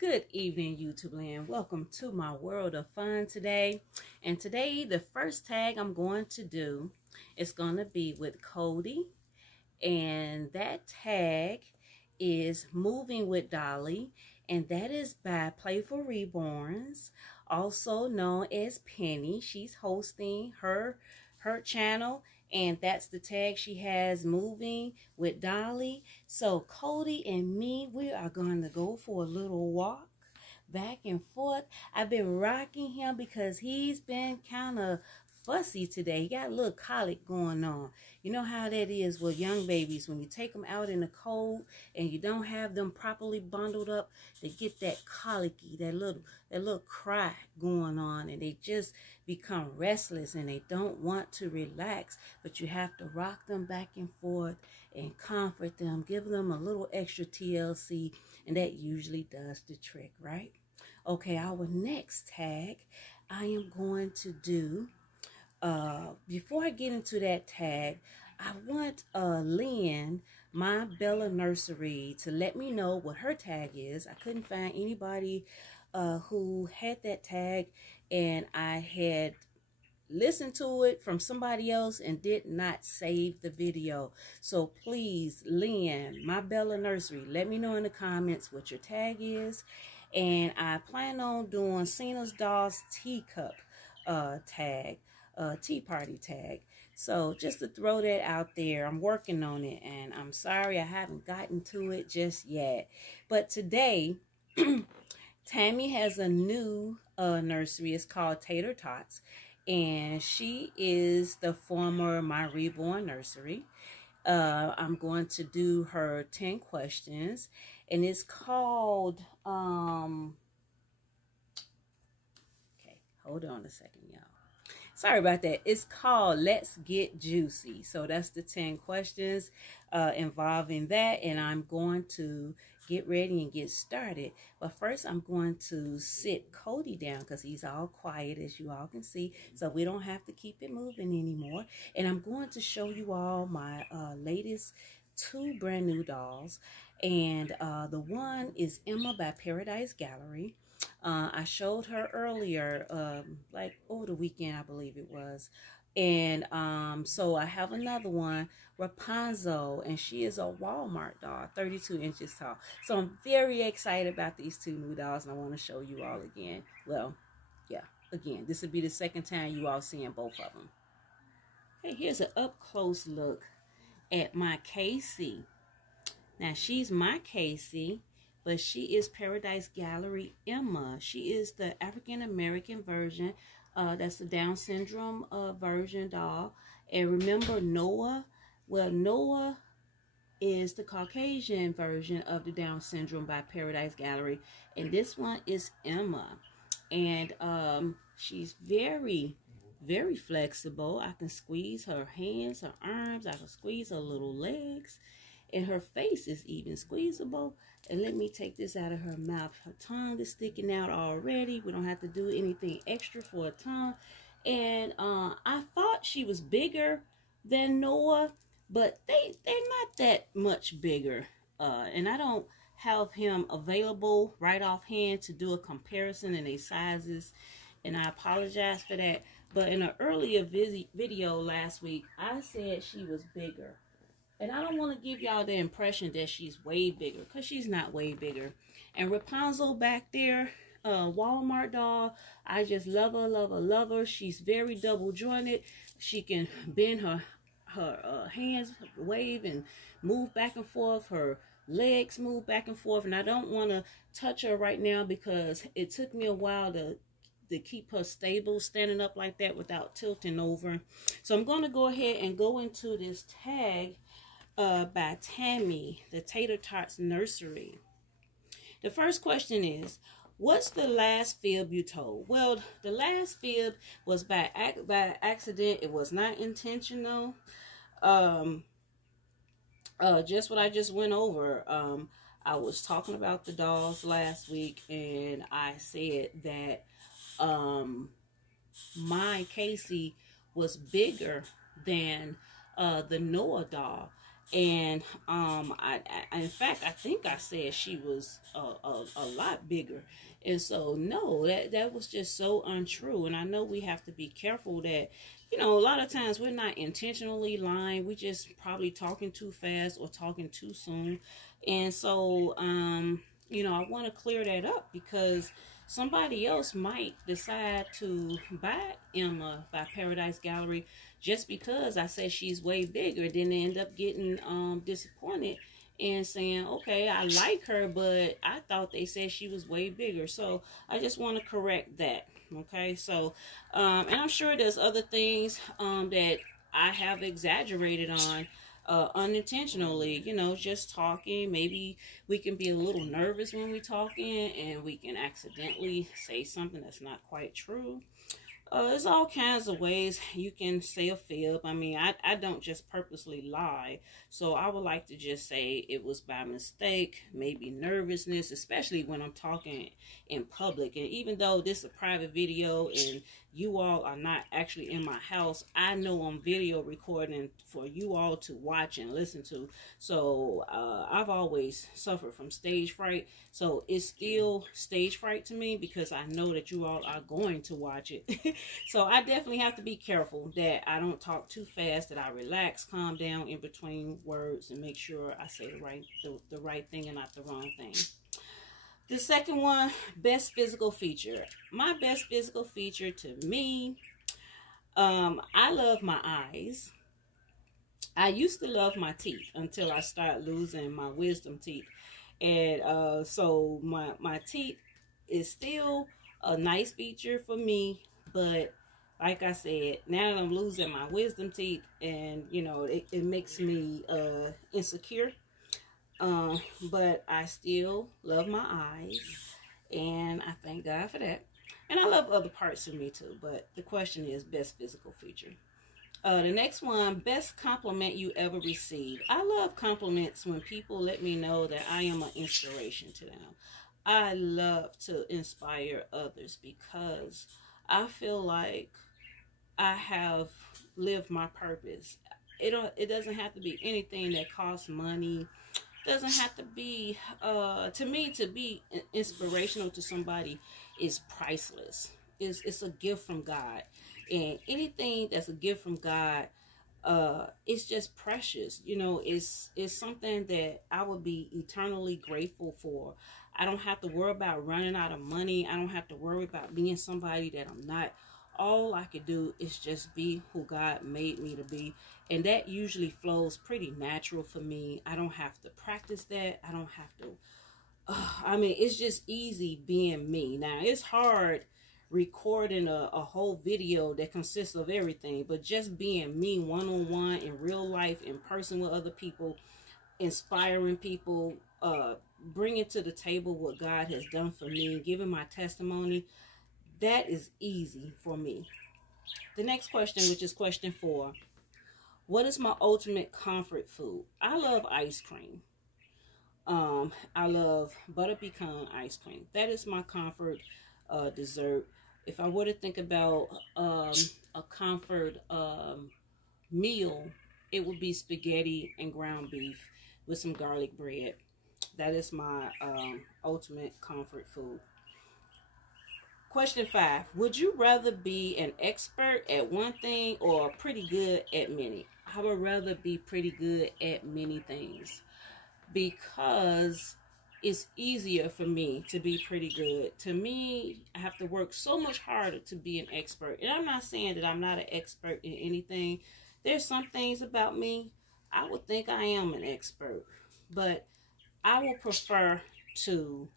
Good evening, YouTube land. Welcome to my world of fun today. And today, the first tag I'm going to do is going to be with Cody. And that tag is Moving with Dolly. And that is by Playful Reborns, also known as Penny. She's hosting her channel. And that's the tag she has, Moving with Dolly. So Cody and me, we are going to go for a little walk back and forth. I've been rocking him because he's been kind of fussy today. He got a little colic going on. You know how that is with young babies. When you take them out in the cold and you don't have them properly bundled up, they get that colicky, that little cry going on, and they just become restless and they don't want to relax. But you have to rock them back and forth and comfort them, give them a little extra TLC, and that usually does the trick, right? Okay, our next tag I am going to do, before I get into that tag, I want Lynn, my Bella Nursery, to let me know what her tag is. I couldn't find anybody who had that tag, and I had listened to it from somebody else and did not save the video. So please, Lynn, my Bella Nursery, let me know in the comments what your tag is. And I plan on doing Cena's Dolls teacup tag, tea party tag. So just to throw that out there, I'm working on it, and I'm sorry I haven't gotten to it just yet. But today, Tammy has a new nursery. It's called Tater Tots, and she is the former My Reborn Nursery. I'm going to do her 10 questions, and it's called, okay, hold on a second, y'all. Sorry about that. It's called Let's Get Juicy. So that's the 10 questions involving that, and I'm going to get ready and get started. But first, I'm going to sit Cody down because he's all quiet, as you all can see, so we don't have to keep it moving anymore. And I'm going to show you all my latest 2 brand new dolls. And the one is Emma by Paradise Gallery. I showed her earlier, like over the weekend, I believe it was. And so I have another one, Rapunzel, and she is a Walmart doll, 32 inches tall. So I'm very excited about these 2 new dolls, and I want to show you all again. Well, yeah, again, this will be the second time you all seeing both of them. Okay, here's an up-close look at my Casey. Now, she's my Casey, but she is Paradise Gallery Emma. She is the African-American version. That's the Down syndrome version doll. And remember Noah? Well, Noah is the Caucasian version of the Down syndrome by Paradise Gallery. And this one is Emma. And she's very, very flexible. I can squeeze her hands, her arms. I can squeeze her little legs. And her face is even squeezable. And let me take this out of her mouth. Her tongue is sticking out already. We don't have to do anything extra for a tongue. And I thought she was bigger than Noah, but they're not that much bigger. And I don't have him available right offhand to do a comparison in their sizes. And I apologize for that. But in an earlier video last week, I said she was bigger. And I don't want to give y'all the impression that she's way bigger, because she's not way bigger. And Rapunzel back there, Walmart doll, I just love her, love her, love her. She's very double jointed. She can bend her hands, wave and move back and forth. Her legs move back and forth. And I don't want to touch her right now because it took me a while to keep her stable, standing up like that without tilting over. So I'm going to go ahead and go into this tag by Tammy, the Tater Tots Nursery. The first question is, what's the last fib you told? Well, the last fib was by accident. It was not intentional. Just what I just went over. I was talking about the dolls last week, and I said that my Casey was bigger than the Noah doll. And in fact, I think I said she was a lot bigger. And so, no, that was just so untrue. And I know we have to be careful that, you know, a lot of times we're not intentionally lying. We just probably talking too fast or talking too soon. And so, you know, I want to clear that up, because somebody else might decide to buy Emma by Paradise Gallery just because I said she's way bigger. Then they end up getting disappointed and saying, okay, I like her, but I thought they said she was way bigger. So I just want to correct that. Okay, so and I'm sure there's other things that I have exaggerated on unintentionally, you know, just talking. Maybe we can be a little nervous when we're talking and we can accidentally say something that's not quite true. There's all kinds of ways you can say a fib. I mean, I don't just purposely lie. So I would like to just say it was by mistake, maybe nervousness, especially when I'm talking in public. And even though this is a private video and you all are not actually in my house, I know I'm video recording for you all to watch and listen to. So I've always suffered from stage fright. So it's still stage fright to me because I know that you all are going to watch it. So I definitely have to be careful that I don't talk too fast, that I relax, calm down in between words, and make sure I say the right thing and not the wrong thing. The second one, best physical feature. My best physical feature to me, I love my eyes. I used to love my teeth until I started losing my wisdom teeth. And so my teeth is still a nice feature for me, but like I said, now that I'm losing my wisdom teeth, and you know, it makes me insecure. But I still love my eyes, and I thank God for that. And I love other parts of me too, but the question is best physical feature. The next one, best compliment you ever received. I love compliments when people let me know that I am an inspiration to them. I love to inspire others because I feel like I have lived my purpose. It doesn't have to be anything that costs money. It doesn't have to be, to me, to be inspirational to somebody is priceless. It's a gift from God. And anything that's a gift from God, it's just precious. You know, it's something that I would be eternally grateful for. I don't have to worry about running out of money. I don't have to worry about being somebody that I'm not. All I could do is just be who God made me to be. And that usually flows pretty natural for me. I don't have to practice that. I don't have to. I mean, it's just easy being me. Now, it's hard recording a whole video that consists of everything, but just being me one-on-one in real life, in person with other people, inspiring people, bringing to the table what God has done for me, giving my testimony, that is easy for me. The next question, which is question 4, what is my ultimate comfort food? I love ice cream. I love butter pecan ice cream. That is my comfort dessert. If I were to think about a comfort meal, it would be spaghetti and ground beef with some garlic bread. That is my ultimate comfort food. Question 5, would you rather be an expert at one thing or pretty good at many? I would rather be pretty good at many things, because it's easier for me to be pretty good. To me, I have to work so much harder to be an expert. And I'm not saying that I'm not an expert in anything. There's some things about me I would think I am an expert, but I would prefer to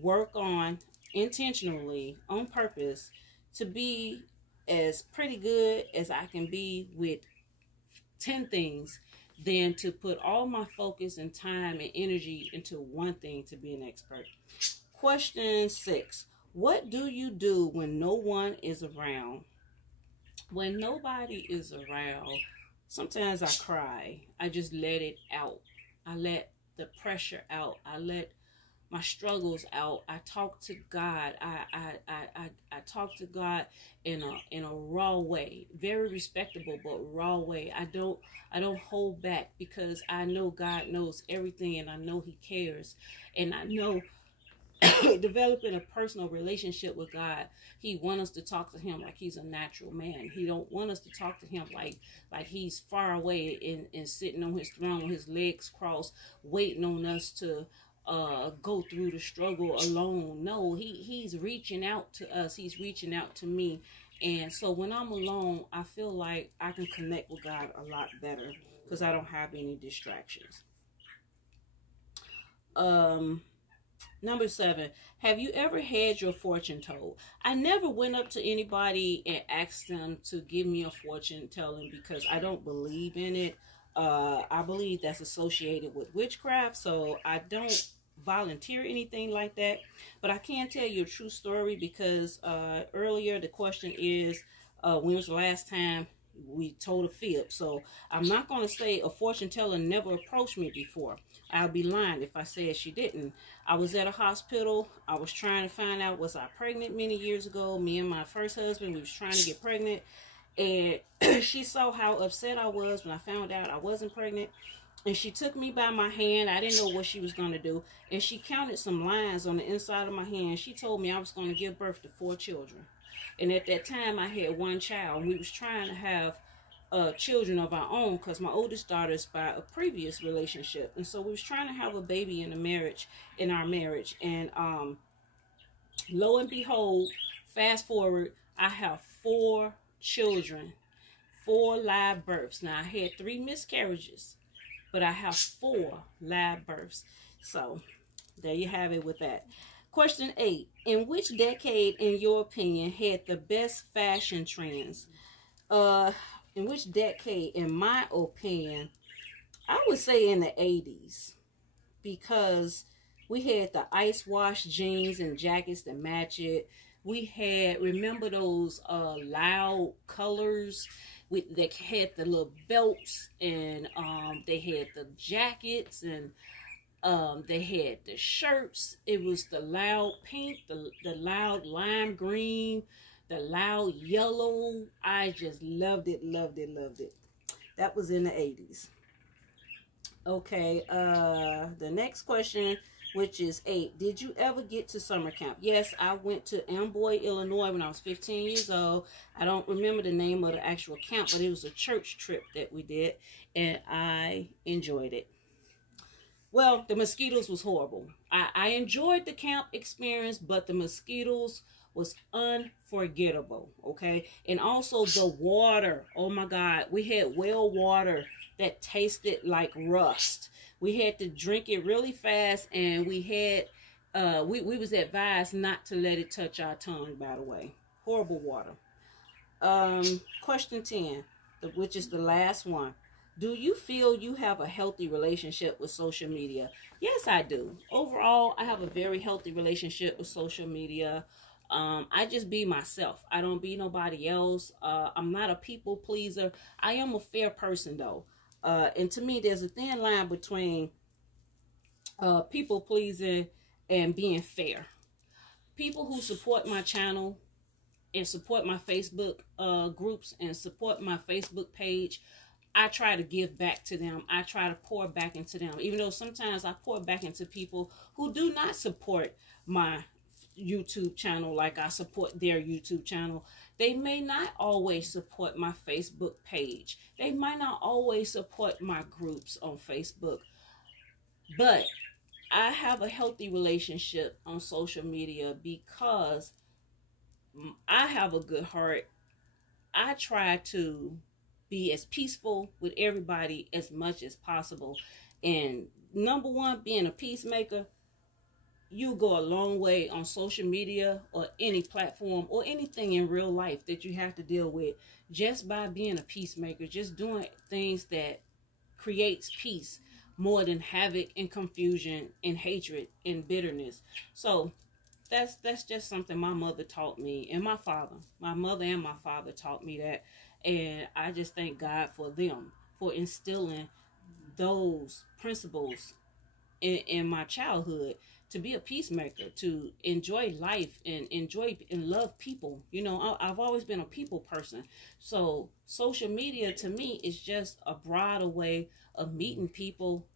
work on intentionally, on purpose, to be as pretty good as I can be with 10 things than to put all my focus and time and energy into one thing to be an expert. Question 6, what do you do when no one is around? When nobody is around, sometimes I cry. I just let it out. I let the pressure out. I let my struggles out. I talk to God. I talk to God in a raw way, very respectable but raw way. I don't hold back, because I know God knows everything, and I know He cares, and I know developing a personal relationship with God, He wants us to talk to Him like He's a natural man. He don't want us to talk to Him like He's far away and sitting on His throne with His legs crossed, waiting on us to go through the struggle alone. No, He's reaching out to us. He's reaching out to me. And so when I'm alone, I feel like I can connect with God a lot better, because I don't have any distractions. Number 7, have you ever had your fortune told? I never went up to anybody and asked them to give me a fortune telling, because I don't believe in it. I believe that's associated with witchcraft, so I don't volunteer anything like that. But I can tell you a true story, because earlier the question is, when was the last time we told a fib? So I'm not going to say a fortune teller never approached me before. I'll be lying if I said she didn't. I was at a hospital. I was trying to find out, was I pregnant many years ago? Me and my first husband, we was trying to get pregnant. And she saw how upset I was when I found out I wasn't pregnant. And she took me by my hand. I didn't know what she was going to do. And she counted some lines on the inside of my hand. She told me I was going to give birth to 4 children. And at that time, I had 1 child. And we was trying to have children of our own, because my oldest daughter is by a previous relationship, and so we was trying to have a baby in our marriage. And lo and behold, fast forward, I have 4 children, 4 live births. Now I had 3 miscarriages, but I have 4 live births. So there you have it with that. Question 8, in which decade, in your opinion, had the best fashion trends? In which decade, in my opinion, I would say in the 80s, because we had the ice wash jeans and jackets that match it. We had, remember those loud colors that had the little belts, and they had the jackets, and they had the shirts. It was the loud pink, the loud lime green, the loud yellow. I just loved it, loved it, loved it. That was in the 80s. Okay, the next question, which is 8. Did you ever get to summer camp? Yes, I went to Amboy, Illinois when I was 15 years old. I don't remember the name of the actual camp, but it was a church trip that we did, and I enjoyed it. Well, the mosquitoes was horrible. I enjoyed the camp experience, but the mosquitoes was unforgettable, okay? And also the water. Oh my God, we had well water that tasted like rust. We had to drink it really fast, and we had we was advised not to let it touch our tongue, by the way. Horrible water. Question 10, which is the last one. Do you feel you have a healthy relationship with social media? Yes, I do. Overall, I have a very healthy relationship with social media. I just be myself. I don't be nobody else. I'm not a people pleaser. I am a fair person, though. And to me, there's a thin line between people pleasing and being fair. People who support my channel and support my Facebook groups and support my Facebook page, I try to give back to them. I try to pour back into them. Even though sometimes I pour back into people who do not support my YouTube channel like I support their YouTube channel. They may not always support my Facebook page. They might not always support my groups on Facebook. But I have a healthy relationship on social media because I have a good heart. I try to be as peaceful with everybody as much as possible. And number one, being a peacemaker, you go a long way on social media or any platform or anything in real life that you have to deal with, just by being a peacemaker, just doing things that creates peace more than havoc and confusion and hatred and bitterness. So that's just something my mother taught me, and my mother and my father taught me that. And I just thank God for them, for instilling those principles in my childhood, to be a peacemaker, to enjoy life and enjoy and love people. You know, I've always been a people person. So social media to me is just a broader way of meeting people,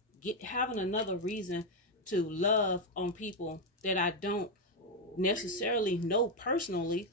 having another reason to love on people that I don't necessarily know personally.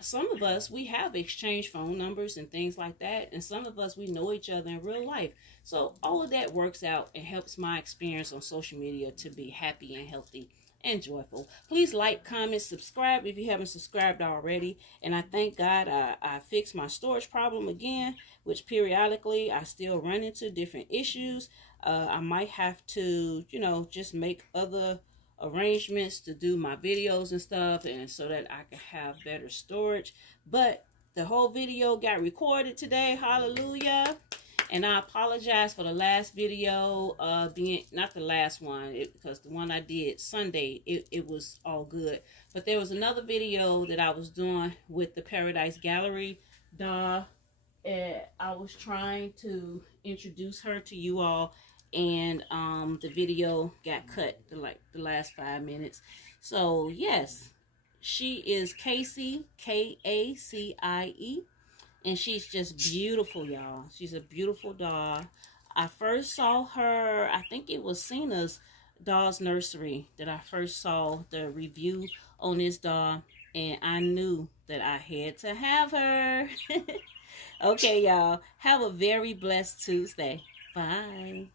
Some of us, we have exchanged phone numbers and things like that, and some of us, we know each other in real life. So all of that works out and helps my experience on social media to be happy and healthy and joyful. Please like, comment, subscribe if you haven't subscribed already. And I thank God I fixed my storage problem again, which periodically I still run into different issues. I might have to, you know, just make other arrangements to do my videos and stuff, and so that I can have better storage. But the whole video got recorded today, hallelujah. And I apologize for the last video being not the last one, because the one I did Sunday, it was all good. But there was another video that I was doing with the Paradise Gallery doll, and I was trying to introduce her to you all, and the video got cut to like the last 5 minutes. So yes, she is Kacie, K-A-C-I-E, and she's just beautiful, y'all. She's a beautiful doll. I first saw her, I think it was Cena's Dolls Nursery that I first saw the review on this doll, and I knew that I had to have her. Okay, y'all, have a very blessed Tuesday. Bye.